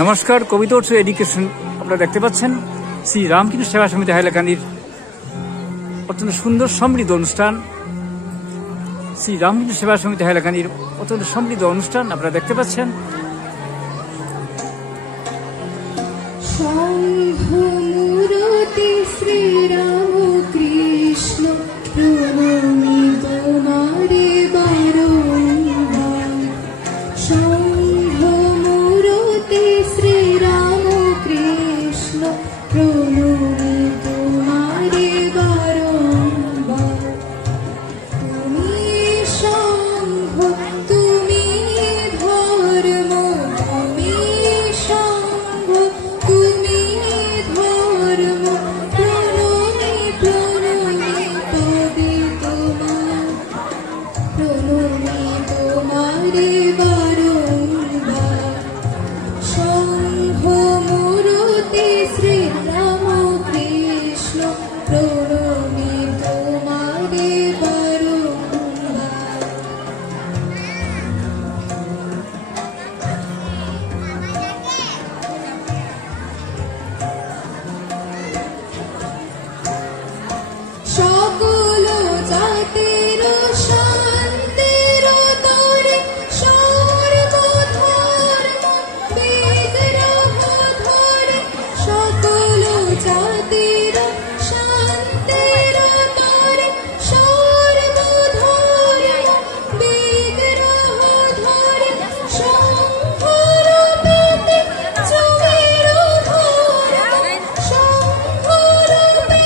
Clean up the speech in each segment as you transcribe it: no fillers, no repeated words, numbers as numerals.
নমস্কার, কবিতা উৎসব এডুকেশন আপনারা দেখতে পাচ্ছেন। শ্রী রামকৃষ্ণ সেবা সমিতি হাইলাকান্দির অত্যন্ত সুন্দর সমৃদ্ধ অনুষ্ঠান। শ্রী রামকৃষ্ণ সেবা সমিতি হাইলাকান্দির অত্যন্ত সমৃদ্ধ অনুষ্ঠান আপনারা দেখতে পাচ্ছেন। শ্রীরামকৃষ্ণ প্রণমি তোমারে বারংবার, শম্ভমূরতি শ্রীরামকৃষ্ণ প্রণমি তোমারে বারংবার। তুমি শম্ভ, তুমি ধর্ম, তুমি শম্ভ, তুমি ধর্ম, প্রণমি প্রণমি পদে তোমার, প্রণমি তোমারে বারংবার। শম্ভমূরতি শ্রীরামকৃষ্ণ প্রণমি তোমারে বারংবার। সকল জাতির শান্তির তরে সর্বধর্ম বিগ্রহ ধরে, সকল জাতির শান্তির তরে সর্বধর্ম বিগ্রহ ধরে, শঙ্খরূপেতে যুগের ধর্ম, শঙ্খরূপেতে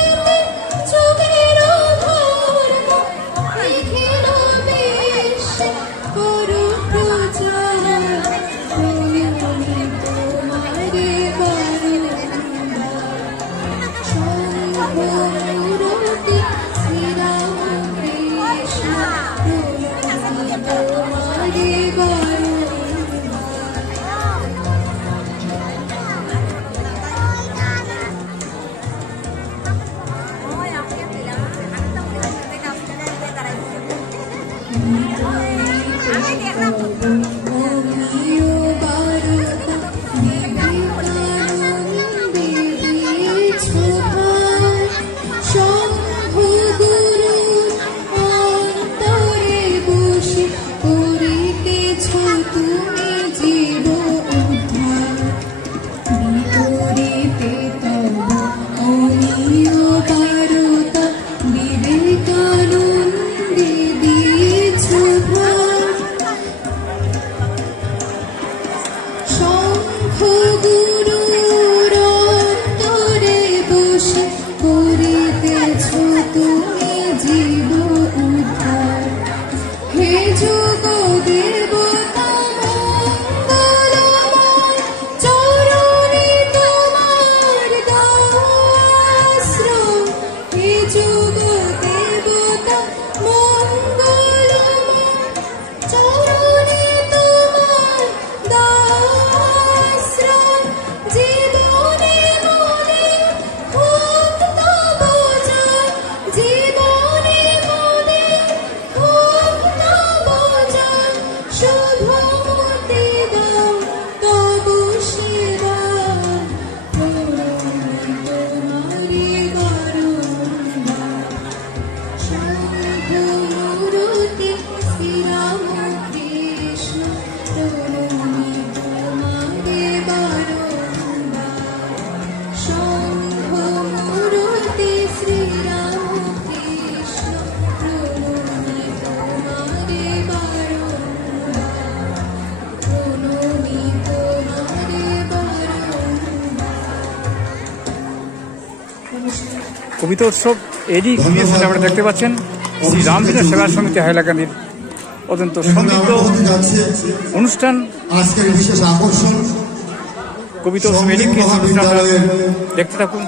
যুগের ধর্ম, লিখিল বিশ্বে করো প্রচার, প্রণমি তোমারে বারংবার। শম্ভমূরতি শ্রীরামকৃষ্ণ প্রণমি তোমারে কবিতা উৎসব এডুকেশন আপনারা দেখতে পাচ্ছেন। শ্রী রামকৃষ্ণ সেবা সমিতি হাইলাকান্দির অত্যন্ত সমৃদ্ধ অনুষ্ঠান, আজকের বিশেষ আকর্ষণ কবিতা উৎসব এডুকেশন অনুষ্ঠান আপনারা দেখতে থাকুন।